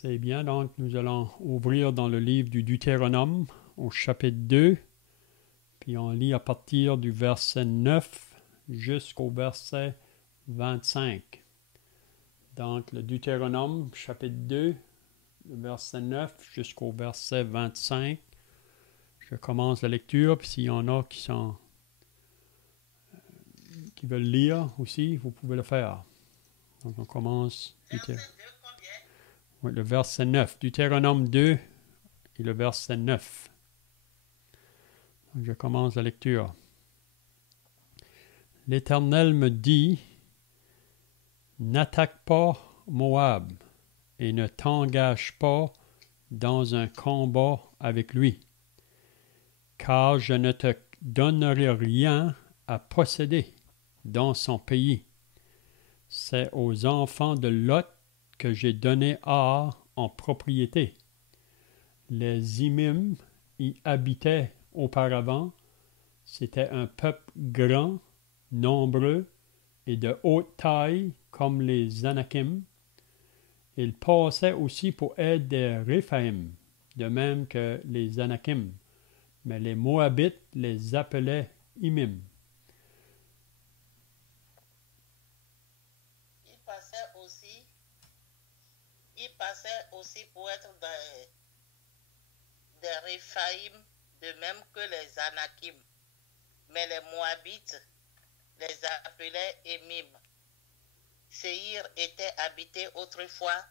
C'est bien, donc nous allons ouvrir dans le livre du Deutéronome au chapitre 2, puis on lit à partir du verset 9 jusqu'au verset 25. Donc le Deutéronome chapitre 2, le verset 9 jusqu'au verset 25. Je commence la lecture, puis s'il y en a qui veulent lire aussi, vous pouvez le faire. Donc on commence le verset 9, Deutéronome 2 et le verset 9. Donc je commence la lecture. L'Éternel me dit, n'attaque pas Moab et ne t'engage pas dans un combat avec lui, car je ne te donnerai rien à posséder dans son pays. C'est aux enfants de Lot que j'ai donné Ar en propriété. Les Imim y habitaient auparavant. C'était un peuple grand, nombreux et de haute taille comme les Anakim. Ils passaient aussi pour être des Réphaïm, de même que les Anakim, mais les Moabites les appelaient Imim. Ils passaient aussi pour être des Réphaïm, de même que les Anakim, mais les Moabites les appelaient Émim. Séhir était habité autrefois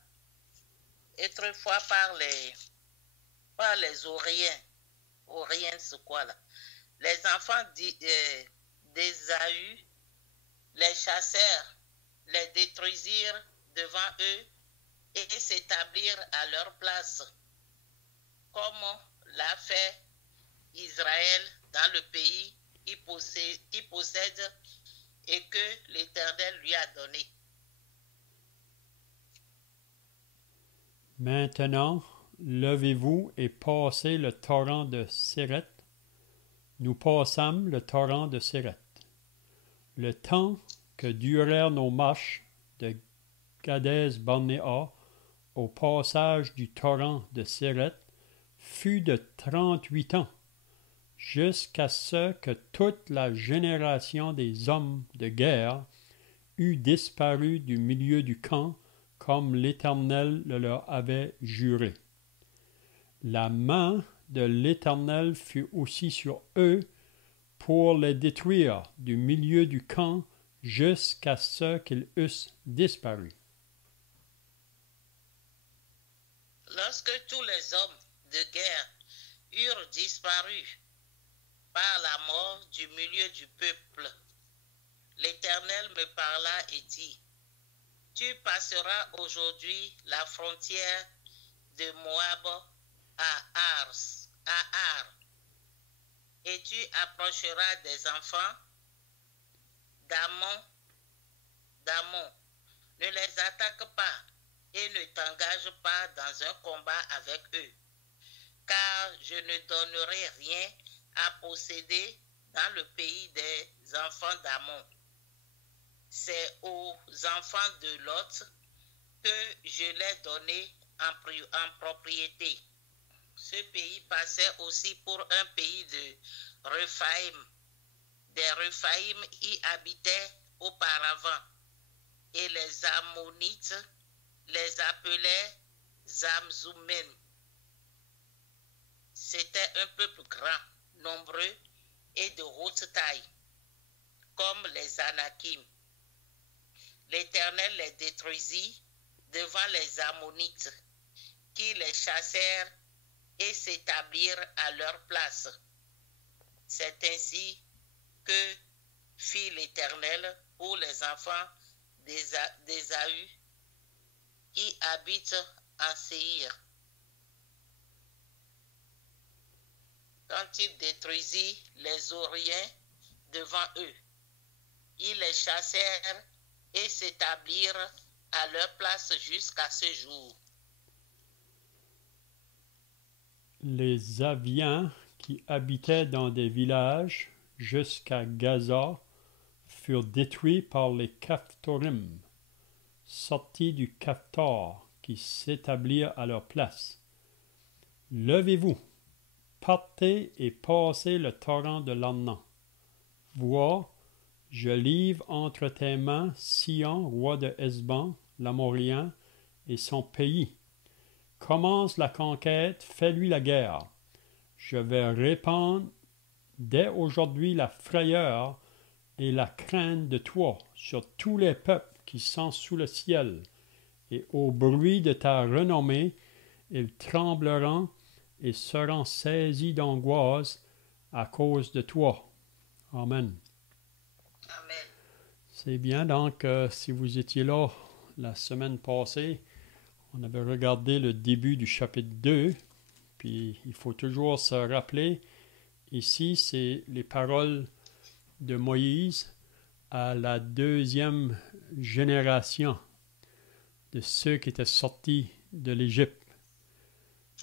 par les Oriens. Oriens, c'est quoi là? Les enfants d'Ésaü les chassèrent, les détruisirent devant eux et s'établirent à leur place, comme l'a fait Israël dans le pays qu'il possède et que l'Éternel lui a donné. Maintenant, levez-vous et passez le torrent de Séret. Nous passâmes le torrent de Séret. Le temps que durèrent nos marches de Kadès-Barnéa au passage du torrent de Séret fut de 38 ans, jusqu'à ce que toute la génération des hommes de guerre eût disparu du milieu du camp, comme l'Éternel le leur avait juré. La main de l'Éternel fut aussi sur eux pour les détruire du milieu du camp jusqu'à ce qu'ils eussent disparu. Lorsque tous les hommes de guerre eurent disparu par la mort du milieu du peuple, l'Éternel me parla et dit, tu passeras aujourd'hui la frontière de Moab à Ar, et tu approcheras des enfants d'Ammon. Ne les attaque pas et ne t'engage pas dans un combat avec eux, car je ne donnerai rien à posséder dans le pays des enfants d'Ammon. C'est aux enfants de Lot que je l'ai donné en propriété. Ce pays passait aussi pour un pays de Réphaïm. Des Réphaïm y habitaient auparavant, et les Ammonites les appelaient Zamzoumen. C'était un peuple grand, nombreux et de haute taille, comme les Anakim. L'Éternel les détruisit devant les Ammonites, qui les chassèrent et s'établirent à leur place. C'est ainsi que fit l'Éternel pour les enfants d'Ésaü qui habitent en Séhir. Quand il détruisit les Oriens devant eux, ils les chassèrent et s'établirent à leur place jusqu'à ce jour. Les Aviens qui habitaient dans des villages jusqu'à Gaza furent détruits par les Caphtorim, sortis du Caphtor, qui s'établirent à leur place. Levez-vous, partez et passez le torrent de l'Arnon. Vois, je livre entre tes mains Sihon, roi de Hesbon, l'Amorien, et son pays. Commence la conquête, fais-lui la guerre. Je vais répandre dès aujourd'hui la frayeur et la crainte de toi sur tous les peuples qui sont sous le ciel, et au bruit de ta renommée, ils trembleront et seront saisis d'angoisse à cause de toi. Amen. Amen. C'est bien, donc, si vous étiez là la semaine passée, on avait regardé le début du chapitre 2, puis il faut toujours se rappeler, ici, c'est les paroles de Moïse à la deuxième génération de ceux qui étaient sortis de l'Égypte.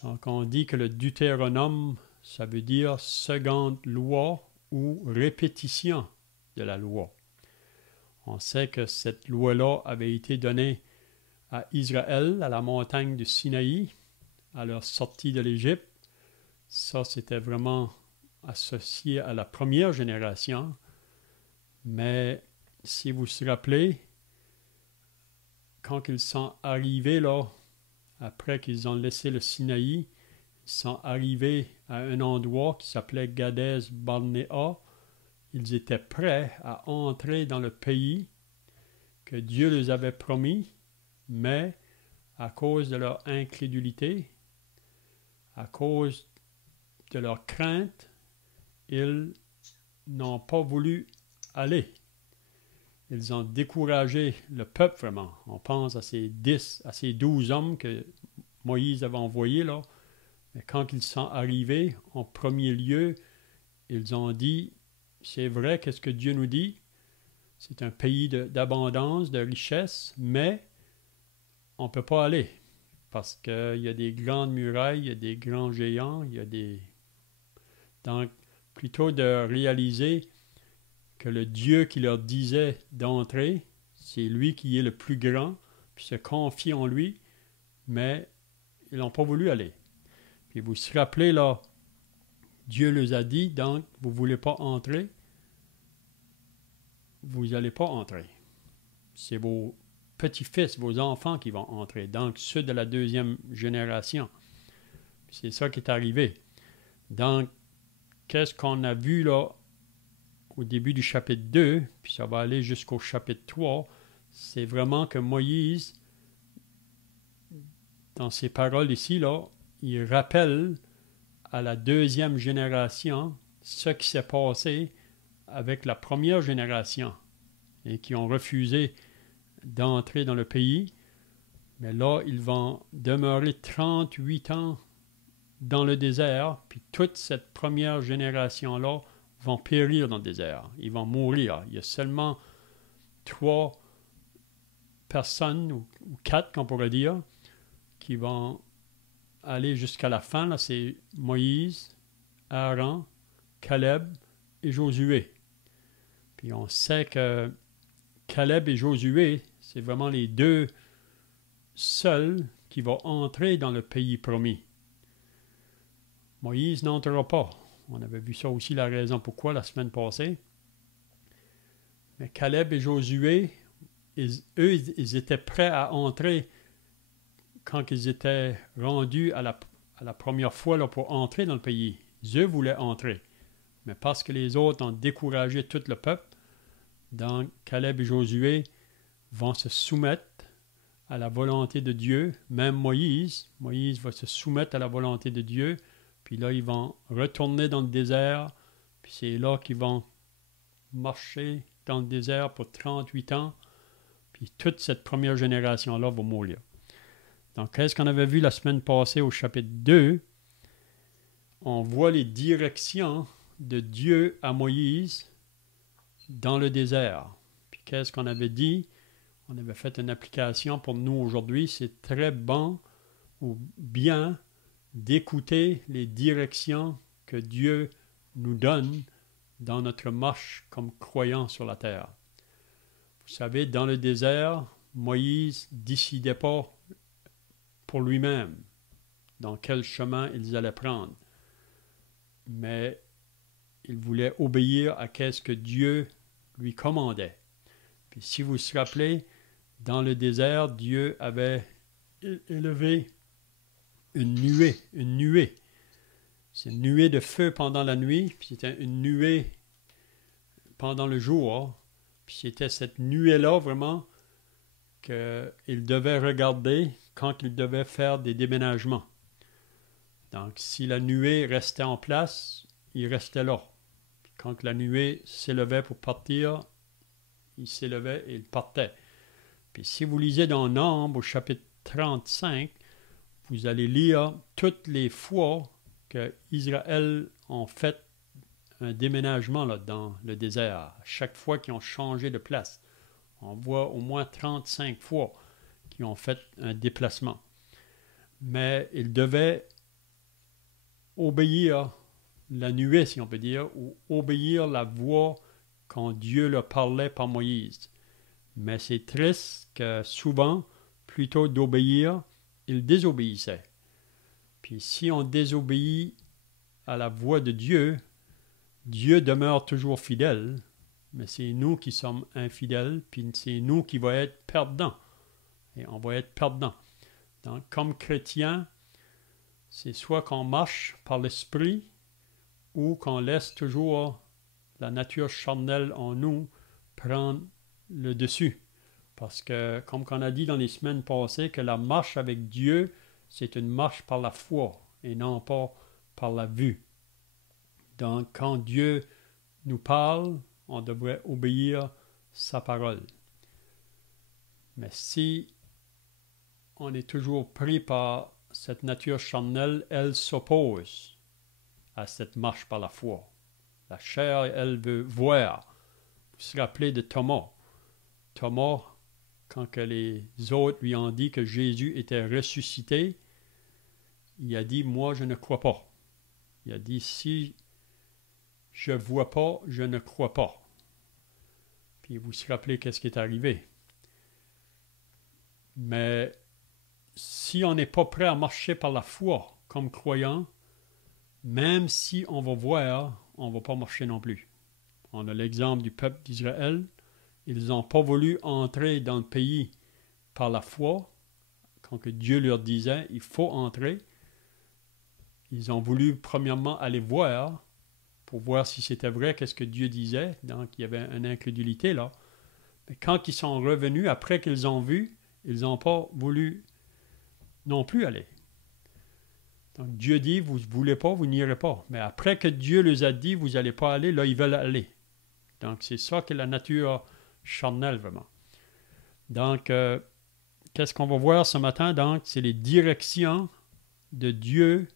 Donc, on dit que le Deutéronome, ça veut dire seconde loi ou répétition de la loi. On sait que cette loi-là avait été donnée à Israël, à la montagne du Sinaï, à leur sortie de l'Égypte. Ça, c'était vraiment associé à la première génération. Mais si vous vous rappelez, quand ils sont arrivés là, après qu'ils ont laissé le Sinaï, ils sont arrivés à un endroit qui s'appelait Gadès Barnéa. Ils étaient prêts à entrer dans le pays que Dieu les avait promis, mais à cause de leur incrédulité, à cause de leur crainte, ils n'ont pas voulu aller. Ils ont découragé le peuple vraiment. On pense à ces 12 hommes que Moïse avait envoyés là. Mais quand ils sont arrivés, en premier lieu, ils ont dit, c'est vrai, qu'est-ce que Dieu nous dit? C'est un pays d'abondance, de richesse, mais on ne peut pas aller parce qu'il y a des grandes murailles, il y a des grands géants, il y a des... Donc, plutôt de réaliser que le Dieu qui leur disait d'entrer, c'est lui qui est le plus grand, puis se confier en lui, mais ils n'ont pas voulu aller. Puis vous vous rappelez là, Dieu les a dit, donc vous ne voulez pas entrer, vous n'allez pas entrer. C'est vos petits-fils, vos enfants qui vont entrer, donc ceux de la deuxième génération. C'est ça qui est arrivé. Donc, qu'est-ce qu'on a vu là au début du chapitre 2, puis ça va aller jusqu'au chapitre 3, c'est vraiment que Moïse, dans ses paroles ici, là, il rappelle à la deuxième génération ce qui s'est passé avec la première génération et qui ont refusé d'entrer dans le pays. Mais là, ils vont demeurer 38 ans dans le désert, puis toute cette première génération-là vont périr dans le désert. Ils vont mourir. Il y a seulement 3 personnes, ou 4 qu'on pourrait dire, qui vont aller jusqu'à la fin. Là, c'est Moïse, Aaron, Caleb et Josué. Puis on sait que Caleb et Josué, c'est vraiment les 2 seuls qui vont entrer dans le pays promis. Moïse n'entrera pas. On avait vu ça aussi, la raison pourquoi, la semaine passée. Mais Caleb et Josué, ils étaient prêts à entrer quand ils étaient rendus à la première fois là, pour entrer dans le pays. Eux voulaient entrer. Mais parce que les autres ont découragé tout le peuple, donc Caleb et Josué vont se soumettre à la volonté de Dieu. Même Moïse va se soumettre à la volonté de Dieu. Puis là, ils vont retourner dans le désert. Puis c'est là qu'ils vont marcher dans le désert pour 38 ans. Puis toute cette première génération-là va mourir. Donc, qu'est-ce qu'on avait vu la semaine passée au chapitre 2? On voit les directions de Dieu à Moïse dans le désert. Puis qu'est-ce qu'on avait dit? On avait fait une application pour nous aujourd'hui. C'est très bon ou bien d'écouter les directions que Dieu nous donne dans notre marche comme croyants sur la terre. Vous savez, dans le désert, Moïse ne décidait pas pour lui-même dans quel chemin ils allaient prendre. Mais il voulait obéir à ce que Dieu lui commandait. Puis si vous vous rappelez, dans le désert, Dieu avait élevé une nuée. C'est une nuée de feu pendant la nuit, puis c'était une nuée pendant le jour. Puis c'était cette nuée-là vraiment qu'il devait regarder quand il devait faire des déménagements. Donc si la nuée restait en place, il restait là. Puis quand la nuée s'élevait pour partir, il s'élevait et il partait. Puis si vous lisez dans Nombre au chapitre 35, vous allez lire toutes les fois que Israël ont fait un déménagement là, dans le désert. Chaque fois qu'ils ont changé de place. On voit au moins 35 fois qu'ils ont fait un déplacement. Mais ils devaient obéir la nuée, si on peut dire, ou obéir la voix quand Dieu leur parlait par Moïse. Mais c'est triste que souvent, plutôt d'obéir, ils désobéissaient. Puis si on désobéit à la voix de Dieu, Dieu demeure toujours fidèle, mais c'est nous qui sommes infidèles, puis c'est nous qui va être perdants. Et on va être perdants. Donc, comme chrétiens, c'est soit qu'on marche par l'esprit ou qu'on laisse toujours la nature charnelle en nous prendre le dessus. Parce que, comme on a dit dans les semaines passées, que la marche avec Dieu, c'est une marche par la foi et non pas par la vue. Donc, quand Dieu nous parle, on devrait obéir sa parole. Mais si on est toujours pris par cette nature charnelle, elle s'oppose à cette marche par la foi. La chair, elle veut voir. Vous vous rappelez de Thomas. Thomas, quand que les autres lui ont dit que Jésus était ressuscité, il a dit, moi je ne crois pas. Il a dit, si je ne vois pas, je ne crois pas. Puis vous vous rappelez qu'est-ce qui est arrivé. Mais si on n'est pas prêt à marcher par la foi comme croyant, même si on va voir, on ne va pas marcher non plus. On a l'exemple du peuple d'Israël. Ils n'ont pas voulu entrer dans le pays par la foi, quand que Dieu leur disait, il faut entrer. Ils ont voulu premièrement aller voir, pour voir si c'était vrai, qu'est-ce que Dieu disait. Donc, il y avait une incrédulité là. Mais quand ils sont revenus, après qu'ils ont vu, ils n'ont pas voulu non plus aller. Donc, Dieu dit, vous ne voulez pas, vous n'irez pas. Mais après que Dieu les a dit, vous n'allez pas aller, là, ils veulent aller. Donc, c'est ça que la nature charnelle, vraiment. Donc, qu'est-ce qu'on va voir ce matin? Donc, c'est les directions de Dieu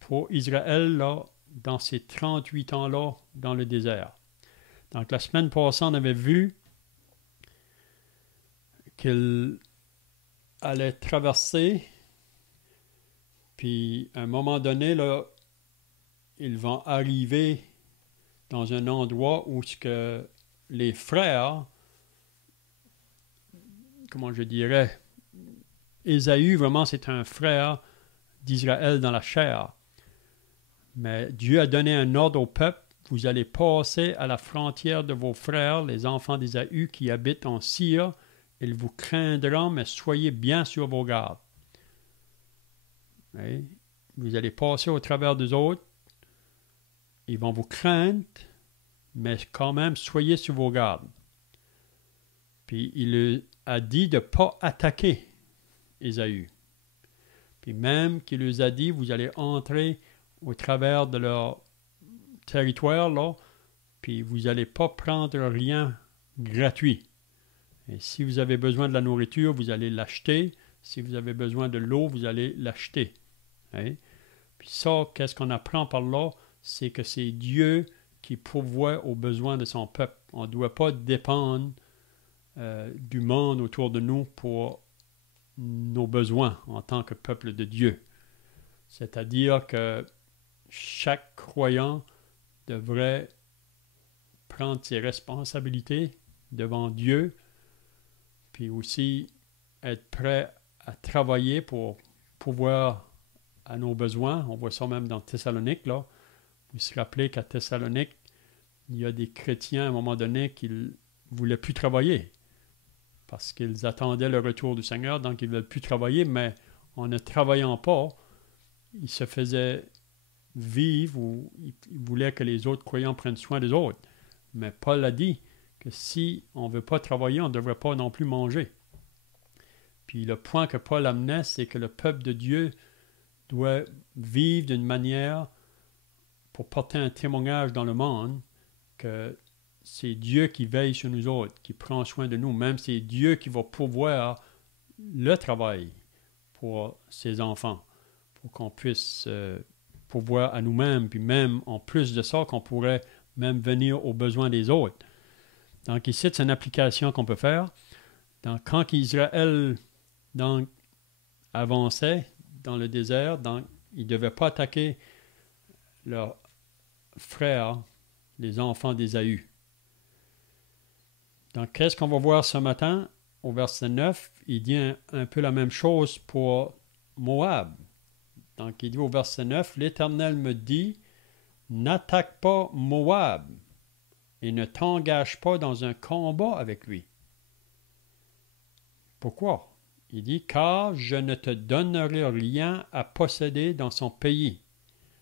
pour Israël, là, dans ces 38 ans-là, dans le désert. Donc, la semaine passée, on avait vu qu'il allait traverser, puis à un moment donné, là, ils vont arriver dans un endroit où ce que les frères, comment je dirais, Ésaü, vraiment, c'est un frère d'Israël dans la chair. Mais Dieu a donné un ordre au peuple, vous allez passer à la frontière de vos frères, les enfants d'Ésaü qui habitent en Syrie. Ils vous craindront, mais soyez bien sur vos gardes. Oui? Vous allez passer au travers des autres. Ils vont vous craindre, mais quand même, soyez sur vos gardes. Puis il a dit de ne pas attaquer Ésaü. Puis même qu'il leur a dit, vous allez entrer au travers de leur territoire, là, puis vous n'allez pas prendre rien gratuit. Et si vous avez besoin de la nourriture, vous allez l'acheter. Si vous avez besoin de l'eau, vous allez l'acheter. Hein? Puis ça, qu'est-ce qu'on apprend par là? C'est que c'est Dieu qui pourvoit aux besoins de son peuple. On ne doit pas dépendre du monde autour de nous pour nos besoins en tant que peuple de Dieu. C'est-à-dire que chaque croyant devrait prendre ses responsabilités devant Dieu, puis aussi être prêt à travailler pour pouvoir à nos besoins. On voit ça même dans Thessalonique, là. Vous vous rappelez qu'à Thessalonique, il y a des chrétiens à un moment donné qui ne voulaient plus travailler parce qu'ils attendaient le retour du Seigneur, donc ils ne veulent plus travailler, mais en ne travaillant pas, ils se faisaient vivre ou ils voulaient que les autres croyants prennent soin des autres. Mais Paul a dit que si on ne veut pas travailler, on ne devrait pas non plus manger. Puis le point que Paul amenait, c'est que le peuple de Dieu doit vivre d'une manière pour porter un témoignage dans le monde que c'est Dieu qui veille sur nous autres, qui prend soin de nous. Même c'est Dieu qui va pourvoir le travail pour ses enfants, pour qu'on puisse pourvoir à nous-mêmes, puis même en plus de ça, qu'on pourrait même venir aux besoins des autres. Donc ici, c'est une application qu'on peut faire. Donc, quand Israël avançait dans le désert, donc, ils ne devaient pas attaquer leurs frères, les enfants d'Ésaü. Donc, qu'est-ce qu'on va voir ce matin? Au verset 9, il dit un peu la même chose pour Moab. Donc, il dit au verset 9, « L'Éternel me dit, n'attaque pas Moab et ne t'engage pas dans un combat avec lui. » Pourquoi? Il dit, « Car je ne te donnerai rien à posséder dans son pays.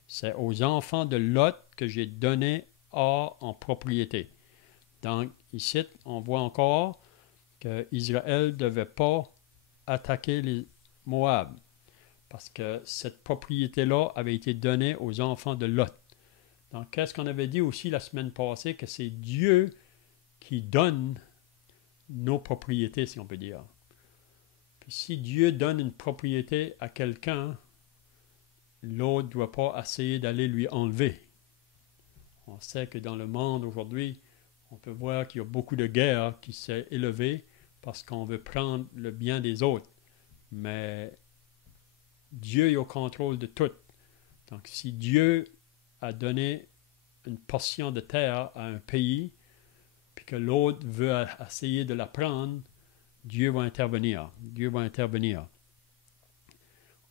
C'est aux enfants de Lot que j'ai donné Or en propriété. » Donc, ici, on voit encore qu'Israël ne devait pas attaquer les Moab, parce que cette propriété-là avait été donnée aux enfants de Lot. Donc, qu'est-ce qu'on avait dit aussi la semaine passée? Que c'est Dieu qui donne nos propriétés, si on peut dire. Puis si Dieu donne une propriété à quelqu'un, l'autre ne doit pas essayer d'aller lui enlever. On sait que dans le monde aujourd'hui, on peut voir qu'il y a beaucoup de guerres qui s'est élevées parce qu'on veut prendre le bien des autres. Mais Dieu est au contrôle de tout. Donc, si Dieu a donné une portion de terre à un pays, puis que l'autre veut essayer de la prendre, Dieu va intervenir. Dieu va intervenir.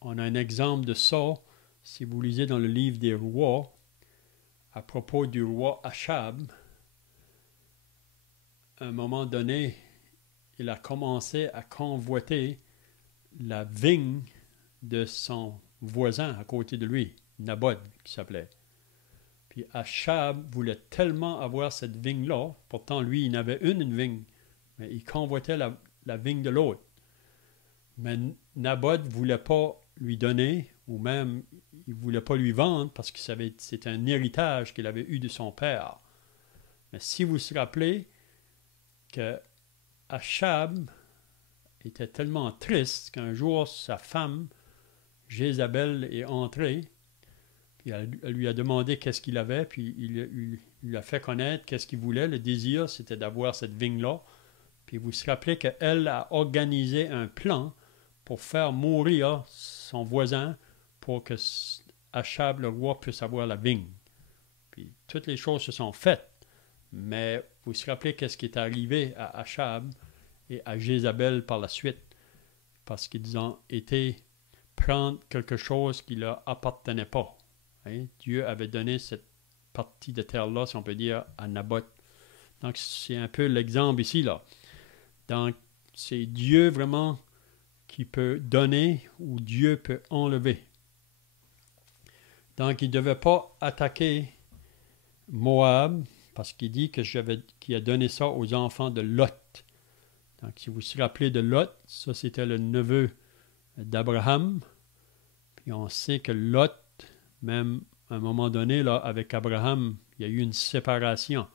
On a un exemple de ça, si vous lisez dans le livre des rois, à propos du roi Achab. À un moment donné, il a commencé à convoiter la vigne de son voisin à côté de lui, Naboth, qui s'appelait. Puis Achab voulait tellement avoir cette vigne-là, pourtant lui, il avait une vigne, mais il convoitait la vigne de l'autre. Mais Naboth ne voulait pas lui donner, ou même il ne voulait pas lui vendre, parce que c'était un héritage qu'il avait eu de son père. Mais si vous vous rappelez que Achab était tellement triste qu'un jour, sa femme, Jézabel, est entrée, puis elle lui a demandé qu'est-ce qu'il avait, puis il lui a fait connaître qu'est-ce qu'il voulait. Le désir, c'était d'avoir cette vigne-là. Puis vous vous rappelez qu'elle a organisé un plan pour faire mourir son voisin pour que Achab, le roi, puisse avoir la vigne. Puis toutes les choses se sont faites. Mais vous vous rappelez qu'est-ce qui est arrivé à Achab et à Jézabel par la suite, parce qu'ils ont été prendre quelque chose qui ne leur appartenait pas. Hein? Dieu avait donné cette partie de terre-là, si on peut dire, à Naboth. Donc, c'est un peu l'exemple ici, là. Donc, c'est Dieu vraiment qui peut donner ou Dieu peut enlever. Donc, il ne devait pas attaquer Moab, parce qu'il dit qu'il a donné ça aux enfants de Lot. Donc, si vous vous rappelez de Lot, ça c'était le neveu d'Abraham. Puis on sait que Lot, même à un moment donné, là, avec Abraham, il y a eu une séparation.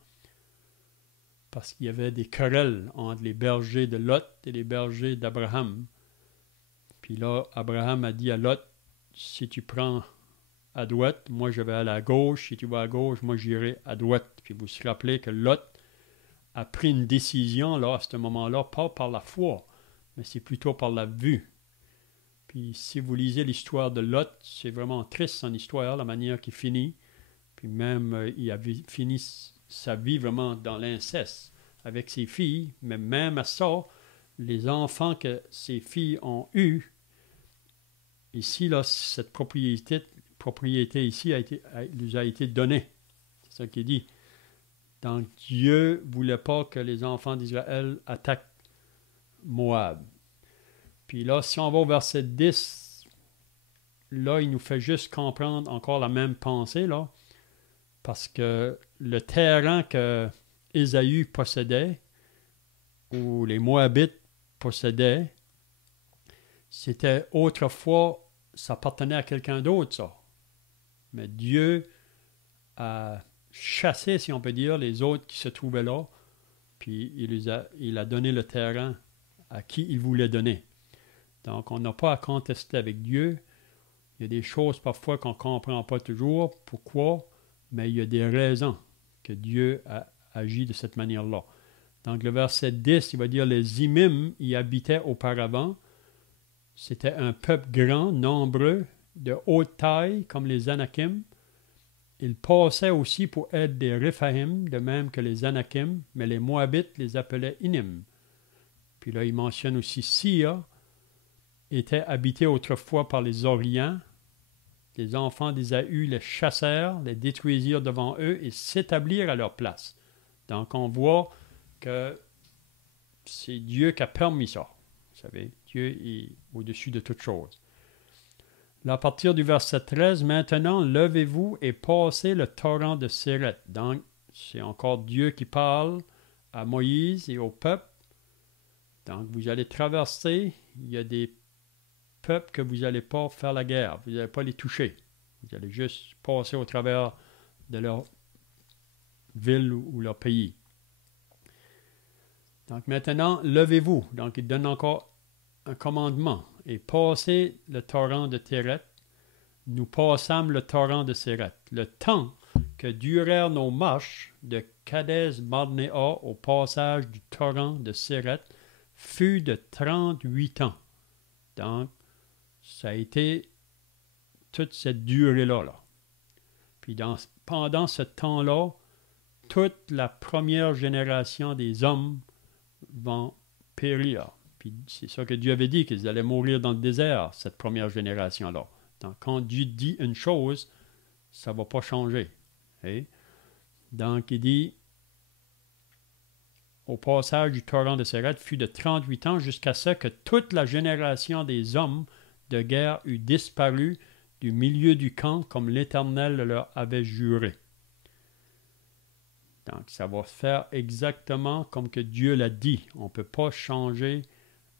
Parce qu'il y avait des querelles entre les bergers de Lot et les bergers d'Abraham. Puis là, Abraham a dit à Lot, si tu prends à droite, moi je vais aller à gauche. Si tu vas à gauche, moi j'irai à droite. Puis vous vous rappelez que Lot a pris une décision là, à ce moment-là, pas par la foi, mais c'est plutôt par la vue. Puis si vous lisez l'histoire de Lot, c'est vraiment triste son histoire, la manière qu'il finit. Puis même, il a fini sa vie vraiment dans l'inceste avec ses filles, mais même à ça, les enfants que ces filles ont eus, ici, là, cette propriété ici lui a été donnée. C'est ça qui est dit. Donc, Dieu ne voulait pas que les enfants d'Israël attaquent Moab. Puis là, si on va au verset 10, là, il nous fait juste comprendre encore la même pensée, là, parce que le terrain que Ésaü possédait, ou les Moabites possédaient, c'était autrefois, ça appartenait à quelqu'un d'autre, ça. Mais Dieu a chassé, si on peut dire, les autres qui se trouvaient là, puis il a donné le terrain à qui il voulait donner. Donc, on n'a pas à contester avec Dieu. Il y a des choses parfois qu'on ne comprend pas toujours. Pourquoi? Mais il y a des raisons que Dieu a agi de cette manière-là. Donc, le verset 10, il va dire, les Imim y habitaient auparavant. C'était un peuple grand, nombreux, de haute taille, comme les Anakim. Ils passaient aussi pour être des Réphaïm, de même que les Anakim, mais les Moabites les appelaient Inim. Puis là, il mentionne aussi Sia, était habité autrefois par les Orients. Les enfants d'Ésaü les chassèrent, les détruisirent devant eux et s'établirent à leur place. Donc, on voit que c'est Dieu qui a permis ça. Vous savez, Dieu est au-dessus de toutes choses. Là, à partir du verset 13, maintenant, levez-vous et passez le torrent de Séret. Donc, c'est encore Dieu qui parle à Moïse et au peuple. Donc, vous allez traverser, il y a des peuples que vous n'allez pas faire la guerre, vous n'allez pas les toucher. Vous allez juste passer au travers de leur ville ou leur pays. Donc maintenant, levez-vous. Donc il donne encore un commandement. Et passez le torrent de Téret. Nous passâmes le torrent de Séret. Le temps que durèrent nos marches de Kadès-Barnéa au passage du torrent de Séret fut de 38 ans. Donc, ça a été toute cette durée-là. Là. Puis pendant ce temps-là, toute la première génération des hommes vont périr. Puis c'est ça que Dieu avait dit, qu'ils allaient mourir dans le désert, cette première génération-là. Donc, quand Dieu dit une chose, ça ne va pas changer. Okay? Donc, il dit, au passage du torrent de Séret fut de 38 ans jusqu'à ce que toute la génération des hommes de guerre eût disparu du milieu du camp comme l'Éternel leur avait juré. Donc, ça va faire exactement comme que Dieu l'a dit. On ne peut pas changer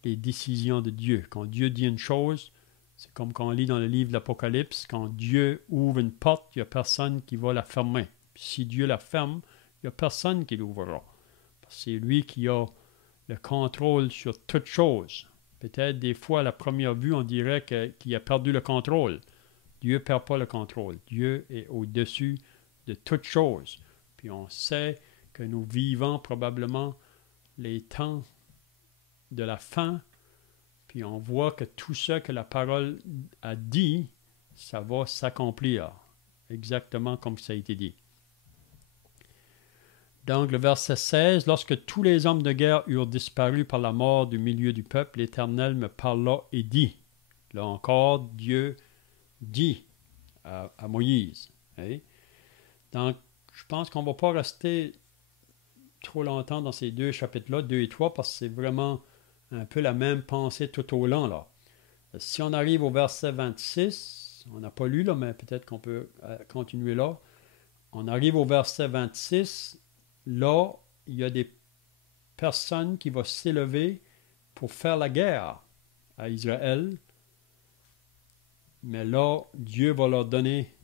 les décisions de Dieu. Quand Dieu dit une chose, c'est comme quand on lit dans le livre de l'Apocalypse, quand Dieu ouvre une porte, il n'y a personne qui va la fermer. Puis si Dieu la ferme, il n'y a personne qui l'ouvrira. Parce que c'est lui qui a le contrôle sur toute chose. Peut-être des fois, à la première vue, on dirait qu'il a perdu le contrôle. Dieu ne perd pas le contrôle. Dieu est au-dessus de toute chose. Puis on sait que nous vivons probablement les temps de la fin. Puis on voit que tout ce que la parole a dit, ça va s'accomplir. Exactement comme ça a été dit. Donc le verset 16, lorsque tous les hommes de guerre eurent disparu par la mort du milieu du peuple, l'Éternel me parla et dit. Là encore, Dieu dit à Moïse. Hein? Donc, je pense qu'on ne va pas rester trop longtemps dans ces deux chapitres-là, 2 et 3, parce que c'est vraiment un peu la même pensée tout au long. Là. Si on arrive au verset 26, on n'a pas lu, là, mais peut-être qu'on peut continuer là. On arrive au verset 26, là, il y a des personnes qui vont s'élever pour faire la guerre à Israël. Mais là, Dieu va leur donner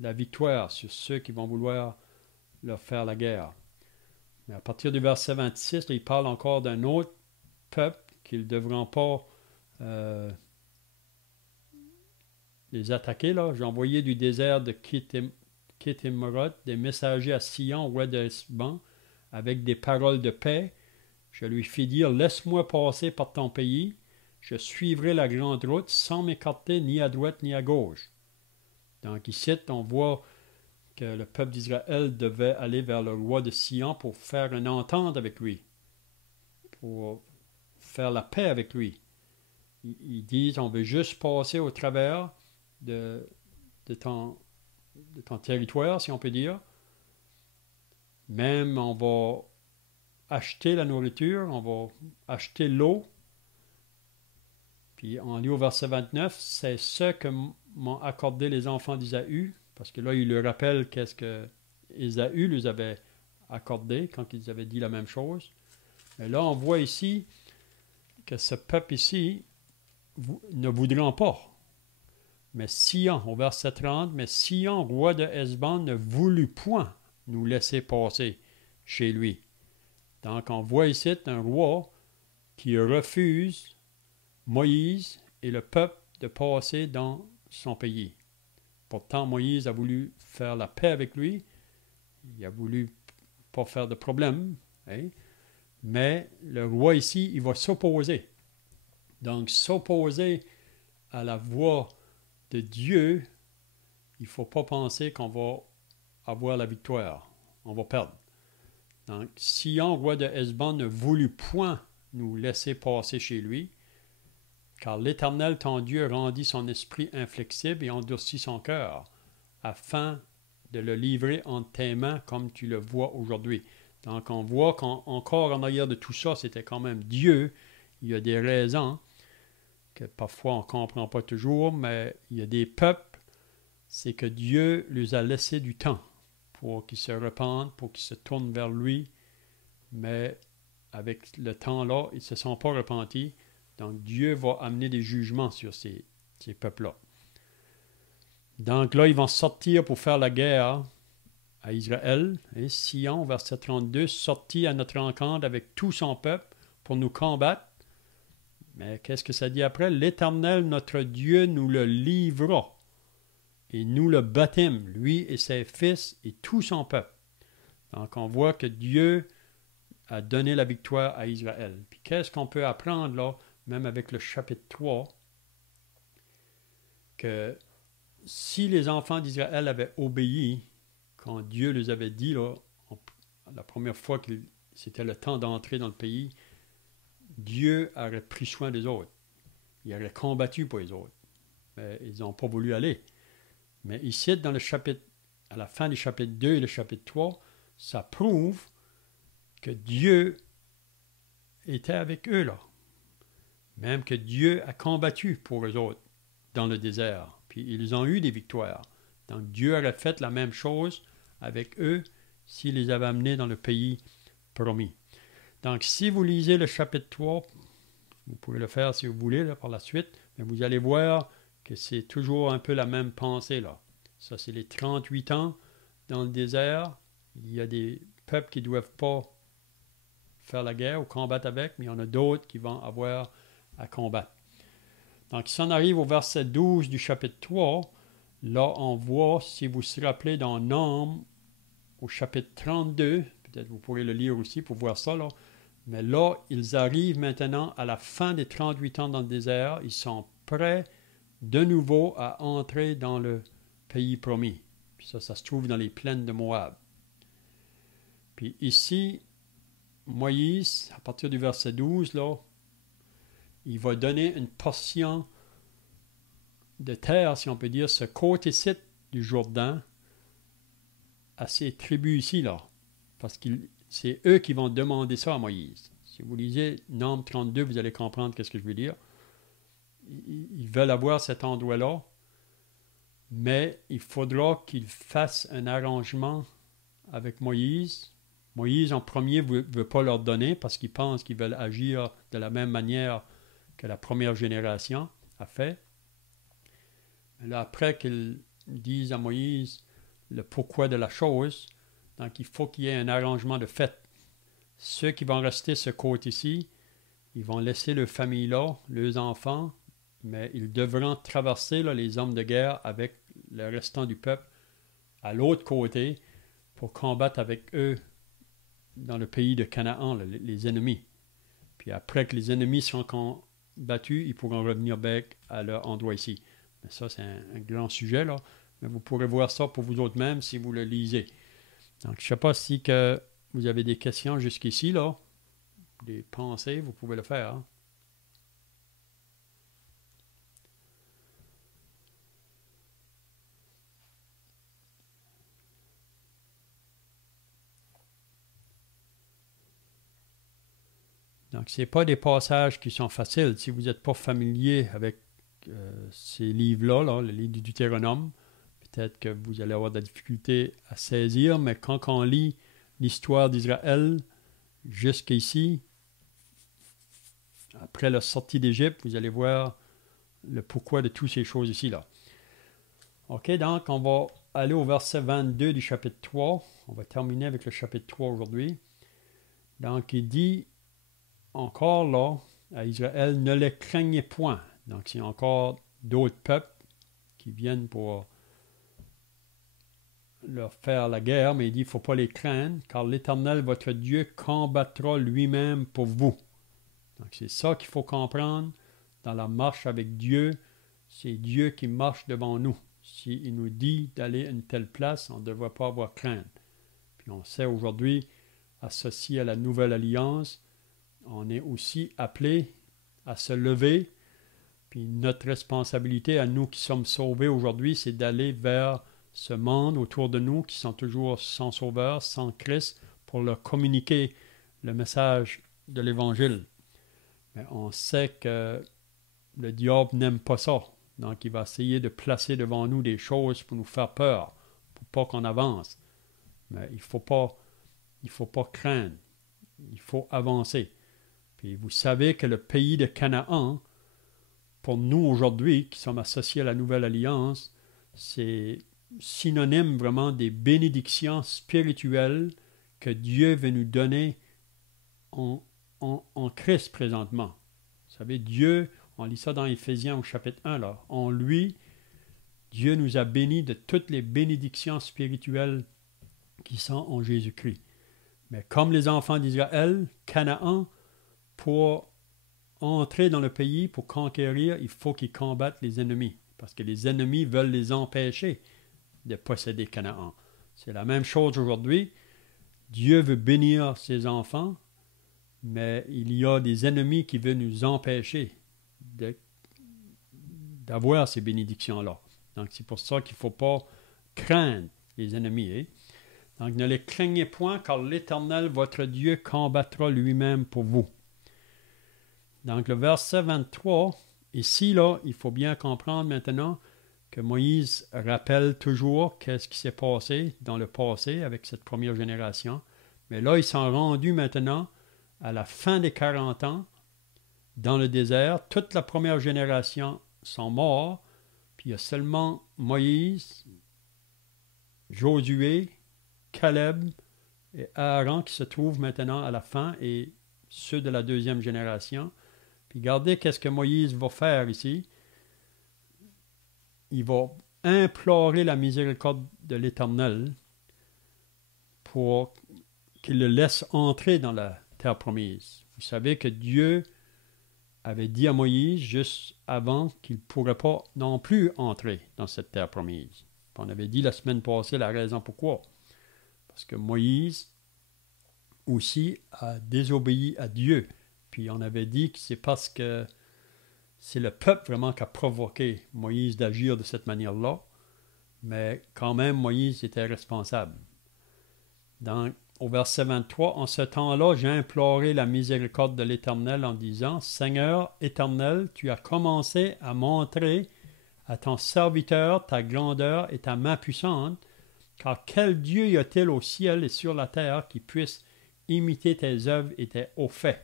la victoire sur ceux qui vont vouloir leur faire la guerre. Mais à partir du verset 26, là, il parle encore d'un autre peuple qu'ils ne devront pas les attaquer. Là. J'ai envoyé du désert de Kittimroth des messagers à Sion, roi d'Esban, avec des paroles de paix. Je lui fis dire, laisse-moi passer par ton pays. Je suivrai la grande route sans m'écarter ni à droite ni à gauche. Donc ici, on voit que le peuple d'Israël devait aller vers le roi de Sion pour faire une entente avec lui, pour faire la paix avec lui. Ils disent, on veut juste passer au travers de ton territoire, si on peut dire. Même on va acheter la nourriture, on va acheter l'eau. Puis on lit au verset 29, c'est ce que m'ont accordé les enfants d'Ésaü, parce que là, il leur rappelle qu'est-ce que Ésaü les avait accordé quand ils avaient dit la même chose. Mais là, on voit ici que ce peuple ici ne voudront pas. Mais Sion, au verset 30, mais Sion, roi de Hesbon, ne voulut point nous laisser passer chez lui. Donc, on voit ici un roi qui refuse Moïse et le peuple de passer dans son pays. Pourtant, Moïse a voulu faire la paix avec lui. Il a voulu pas faire de problème. Hein? Mais le roi ici, il va s'opposer. Donc, s'opposer à la voix de Dieu, il ne faut pas penser qu'on va avoir la victoire. On va perdre. Donc, Sion, roi de Hesbon, ne voulut point nous laisser passer chez lui, car l'Éternel, ton Dieu, rendit son esprit inflexible et endurcit son cœur, afin de le livrer entre tes mains comme tu le vois aujourd'hui. Donc, on voit qu'encore en arrière de tout ça, c'était quand même Dieu. Il y a des raisons que parfois on ne comprend pas toujours, mais il y a des peuples, c'est que Dieu les a laissé du temps pour qu'ils se repentent, pour qu'ils se tournent vers lui, mais avec le temps-là, ils ne se sont pas repentis. Donc, Dieu va amener des jugements sur ces peuples-là. Donc là, ils vont sortir pour faire la guerre à Israël. Et Sion, verset 32, sortit à notre rencontre avec tout son peuple pour nous combattre. Mais qu'est-ce que ça dit après? L'Éternel, notre Dieu, nous le livra. Et nous le bâtîmes, lui et ses fils et tout son peuple. Donc, on voit que Dieu a donné la victoire à Israël. Puis qu'est-ce qu'on peut apprendre là, même avec le chapitre 3, que si les enfants d'Israël avaient obéi, quand Dieu les avait dit, là, la première fois que c'était le temps d'entrer dans le pays, Dieu aurait pris soin des autres. Il aurait combattu pour les autres. Mais ils n'ont pas voulu aller. Mais ici, dans le chapitre, à la fin du chapitre 2 et le chapitre 3, ça prouve que Dieu était avec eux là. Même que Dieu a combattu pour eux autres dans le désert. Puis ils ont eu des victoires. Donc Dieu aurait fait la même chose avec eux s'il les avait amenés dans le pays promis. Donc si vous lisez le chapitre 3, vous pouvez le faire si vous voulez là, par la suite, mais vous allez voir que c'est toujours un peu la même pensée là. Ça, c'est les 38 ans dans le désert. Il y a des peuples qui ne doivent pas faire la guerre ou combattre avec, mais il y en a d'autres qui vont avoir à combattre. Donc, si on arrive au verset 12 du chapitre 3, là, on voit, si vous vous rappelez dans Nombres, au chapitre 32, peut-être vous pourrez le lire aussi pour voir ça, là, mais là, ils arrivent maintenant à la fin des 38 ans dans le désert. Ils sont prêts de nouveau à entrer dans le pays promis. Puis ça se trouve dans les plaines de Moab. Puis ici, Moïse, à partir du verset 12, là, il va donner une portion de terre, si on peut dire, ce côté-ci du Jourdain, à ces tribus ici, là. Parce que c'est eux qui vont demander ça à Moïse. Si vous lisez Nombre 32, vous allez comprendre ce que je veux dire. Ils veulent avoir cet endroit-là, mais il faudra qu'ils fassent un arrangement avec Moïse. Moïse, en premier, ne veut pas leur donner parce qu'ils pensent qu'ils veulent agir de la même manière que la première génération a fait. Mais là, après qu'ils disent à Moïse le pourquoi de la chose, donc il faut qu'il y ait un arrangement de fait. Ceux qui vont rester ce côté-ci, ils vont laisser leur famille là, leurs enfants, mais ils devront traverser là, les hommes de guerre avec le restant du peuple à l'autre côté pour combattre avec eux dans le pays de Canaan, là, les ennemis. Puis après que les ennemis seront combattus, ils pourront revenir à leur endroit ici. Mais ça, c'est un grand sujet, là. Mais vous pourrez voir ça pour vous autres même si vous le lisez. Donc, je ne sais pas si que vous avez des questions jusqu'ici, là. Des pensées, vous pouvez le faire. Hein? Donc, ce n'est pas des passages qui sont faciles. Si vous n'êtes pas familier avec ces livres-là, là, le livre du Deutéronome, peut-être que vous allez avoir de la difficulté à saisir, mais quand on lit l'histoire d'Israël jusqu'ici, après la sortie d'Égypte, vous allez voir le pourquoi de toutes ces choses ici-là. OK, donc on va aller au verset 22 du chapitre 3. On va terminer avec le chapitre 3 aujourd'hui. Donc, il dit encore là à Israël, ne les craignez point. Donc, c'est encore d'autres peuples qui viennent pour leur faire la guerre, mais il dit, il ne faut pas les craindre, car l'Éternel, votre Dieu, combattra lui-même pour vous. Donc, c'est ça qu'il faut comprendre dans la marche avec Dieu. C'est Dieu qui marche devant nous. S'il nous dit d'aller à une telle place, on ne devrait pas avoir crainte. Puis on sait aujourd'hui, associé à la nouvelle alliance, on est aussi appelé à se lever. Puis notre responsabilité à nous qui sommes sauvés aujourd'hui, c'est d'aller vers ce monde autour de nous qui sont toujours sans sauveur, sans Christ, pour leur communiquer le message de l'Évangile. Mais on sait que le diable n'aime pas ça. Donc, il va essayer de placer devant nous des choses pour nous faire peur, pour pas qu'on avance. Mais il faut pas craindre. Il faut avancer. Puis vous savez que le pays de Canaan, pour nous aujourd'hui, qui sommes associés à la Nouvelle Alliance, c'est synonyme vraiment des bénédictions spirituelles que Dieu veut nous donner en Christ présentement. Vous savez, Dieu, on lit ça dans Éphésiens au chapitre 1, là. En lui, Dieu nous a bénis de toutes les bénédictions spirituelles qui sont en Jésus-Christ. Mais comme les enfants d'Israël, Canaan, pour entrer dans le pays, pour conquérir, il faut qu'ils combattent les ennemis. Parce que les ennemis veulent les empêcher de posséder Canaan. C'est la même chose aujourd'hui. Dieu veut bénir ses enfants, mais il y a des ennemis qui veulent nous empêcher d'avoir ces bénédictions-là. Donc, c'est pour ça qu'il ne faut pas craindre les ennemis. Hein? Donc, ne les craignez point, car l'Éternel, votre Dieu, combattra lui-même pour vous. Donc, le verset 23, ici, là, il faut bien comprendre maintenant que Moïse rappelle toujours qu'est-ce qui s'est passé dans le passé avec cette première génération. Mais là, ils sont rendus maintenant à la fin des 40 ans dans le désert. Toute la première génération sont morts. Puis il y a seulement Moïse, Josué, Caleb et Aaron qui se trouvent maintenant à la fin et ceux de la deuxième génération. Puis regardez qu'est-ce que Moïse va faire ici. Il va implorer la miséricorde de l'Éternel pour qu'il le laisse entrer dans la terre promise. Vous savez que Dieu avait dit à Moïse juste avant qu'il ne pourrait pas non plus entrer dans cette terre promise. Puis on avait dit la semaine passée la raison pourquoi. Parce que Moïse aussi a désobéi à Dieu. Puis on avait dit que c'est parce que c'est le peuple vraiment qui a provoqué Moïse d'agir de cette manière-là. Mais quand même, Moïse était responsable. Donc, au verset 23, « En ce temps-là, j'ai imploré la miséricorde de l'Éternel en disant, « Seigneur éternel, tu as commencé à montrer à ton serviteur ta grandeur et ta main puissante, car quel Dieu y a-t-il au ciel et sur la terre qui puisse imiter tes œuvres et tes hauts faits? »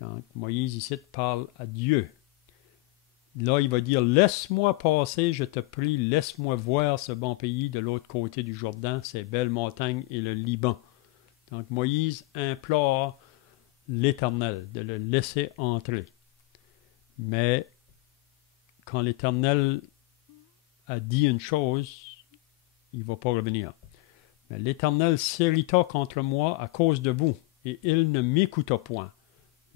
Donc, Moïse ici parle à Dieu. Là, il va dire, « Laisse-moi passer, je te prie, laisse-moi voir ce bon pays de l'autre côté du Jourdain, ces belles montagnes et le Liban. » Donc, Moïse implore l'Éternel de le laisser entrer. Mais quand l'Éternel a dit une chose, il ne va pas revenir. « Mais l'Éternel s'irrita contre moi à cause de vous, et il ne m'écouta point.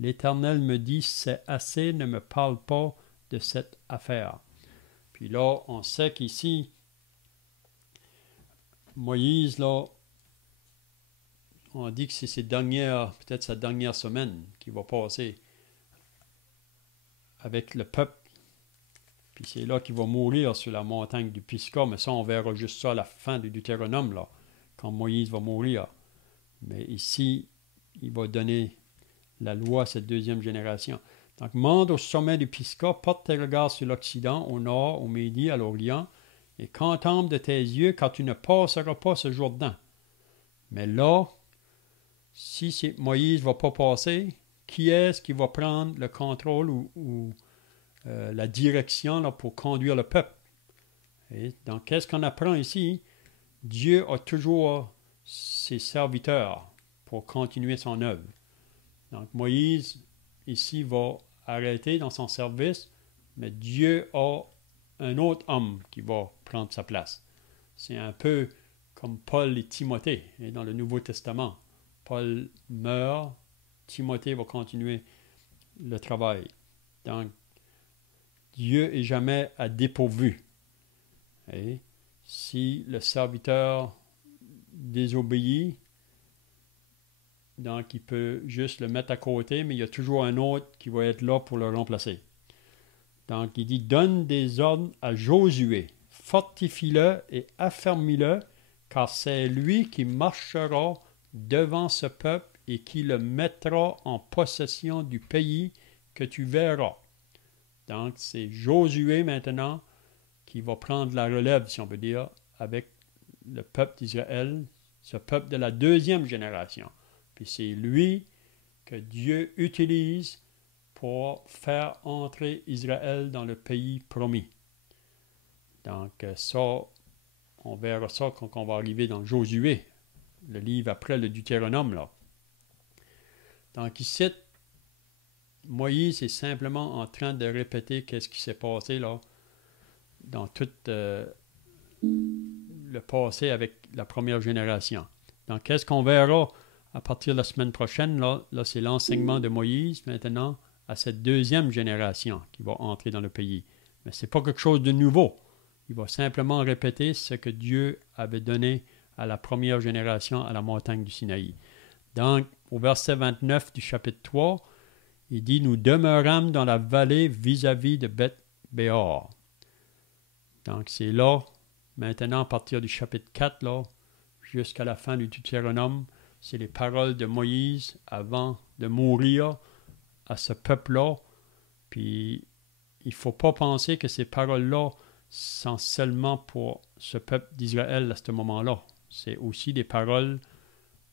L'Éternel me dit, c'est assez, ne me parle pas de cette affaire. » Puis là, on sait qu'ici, Moïse, là, on dit que c'est peut-être sa dernière semaine qui va passer avec le peuple. Puis c'est là qu'il va mourir sur la montagne du Pisgah. Mais ça, on verra juste ça à la fin du Deutéronome, là, quand Moïse va mourir. Mais ici, il va donner la loi à cette deuxième génération. Donc, monte au sommet du Pisgah, porte tes regards sur l'Occident, au nord, au Midi, à l'Orient, et contemple de tes yeux, car tu ne passeras pas ce Jourdain. Mais là, si Moïse ne va pas passer, qui est-ce qui va prendre le contrôle ou la direction là, pour conduire le peuple? Et donc, qu'est-ce qu'on apprend ici? Dieu a toujours ses serviteurs pour continuer son œuvre. Donc, Moïse, ici, va arrêter dans son service, mais Dieu a un autre homme qui va prendre sa place. C'est un peu comme Paul et Timothée dans le Nouveau Testament. Paul meurt, Timothée va continuer le travail. Donc, Dieu est jamais à dépourvu. Et si le serviteur désobéit, donc il peut juste le mettre à côté, mais il y a toujours un autre qui va être là pour le remplacer. Donc il dit, donne des ordres à Josué, fortifie-le et affermis-le, car c'est lui qui marchera devant ce peuple et qui le mettra en possession du pays que tu verras. Donc c'est Josué maintenant qui va prendre la relève, si on peut dire, avec le peuple d'Israël, ce peuple de la deuxième génération. Puis c'est lui que Dieu utilise pour faire entrer Israël dans le pays promis. Donc ça, on verra ça quand on va arriver dans Josué, le livre après le Deutéronome, là. Donc ici, Moïse est simplement en train de répéter qu'est-ce qui s'est passé là dans tout le passé avec la première génération. Donc qu'est-ce qu'on verra à partir de la semaine prochaine? Là c'est l'enseignement de Moïse maintenant à cette deuxième génération qui va entrer dans le pays. Mais ce n'est pas quelque chose de nouveau. Il va simplement répéter ce que Dieu avait donné à la première génération à la montagne du Sinaï. Donc, au verset 29 du chapitre 3, il dit « Nous demeurâmes dans la vallée vis-à-vis de Beth-Béor. » Donc, c'est là, maintenant, à partir du chapitre 4, là, jusqu'à la fin du Deutéronome, c'est les paroles de Moïse avant de mourir à ce peuple-là. Puis, il ne faut pas penser que ces paroles-là sont seulement pour ce peuple d'Israël à ce moment-là. C'est aussi des paroles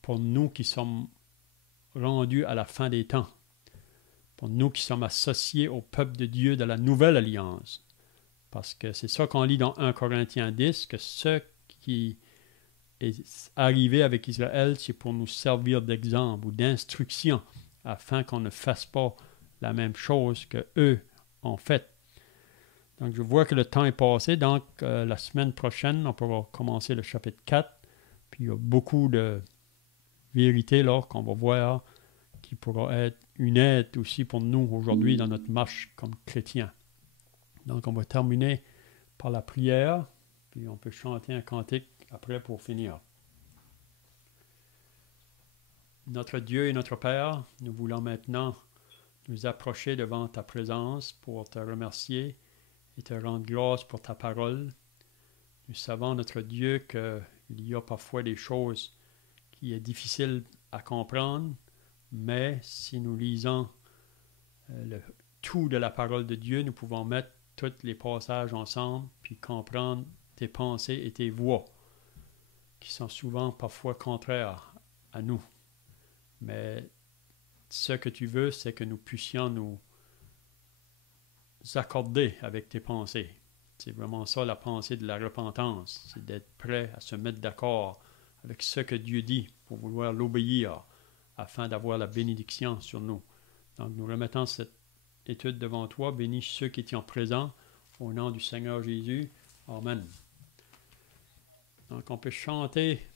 pour nous qui sommes rendus à la fin des temps. Pour nous qui sommes associés au peuple de Dieu de la nouvelle alliance. Parce que c'est ça qu'on lit dans 1 Corinthiens 10, que ce qui est arrivé avec Israël, c'est pour nous servir d'exemple ou d'instruction, afin qu'on ne fasse pas la même chose que eux ont fait. Donc, je vois que le temps est passé. Donc, la semaine prochaine, on pourra commencer le chapitre 4. Puis, il y a beaucoup de vérités là qu'on va voir qui pourra être une aide aussi pour nous aujourd'hui dans notre marche comme chrétiens. Donc, on va terminer par la prière. Puis, on peut chanter un cantique après pour finir. Notre Dieu et notre Père, nous voulons maintenant nous approcher devant ta présence pour te remercier et te rendre grâce pour ta parole. Nous savons, notre Dieu, qu'il y a parfois des choses qui sont difficiles à comprendre, mais si nous lisons le tout de la parole de Dieu, nous pouvons mettre tous les passages ensemble, puis comprendre tes pensées et tes voies, qui sont souvent parfois contraires à nous. Mais ce que tu veux, c'est que nous puissions nous accorder avec tes pensées. C'est vraiment ça la pensée de la repentance, c'est d'être prêt à se mettre d'accord avec ce que Dieu dit pour vouloir l'obéir afin d'avoir la bénédiction sur nous. Donc nous remettons cette étude devant toi, bénis ceux qui étaient présents au nom du Seigneur Jésus. Amen. Donc on peut chanter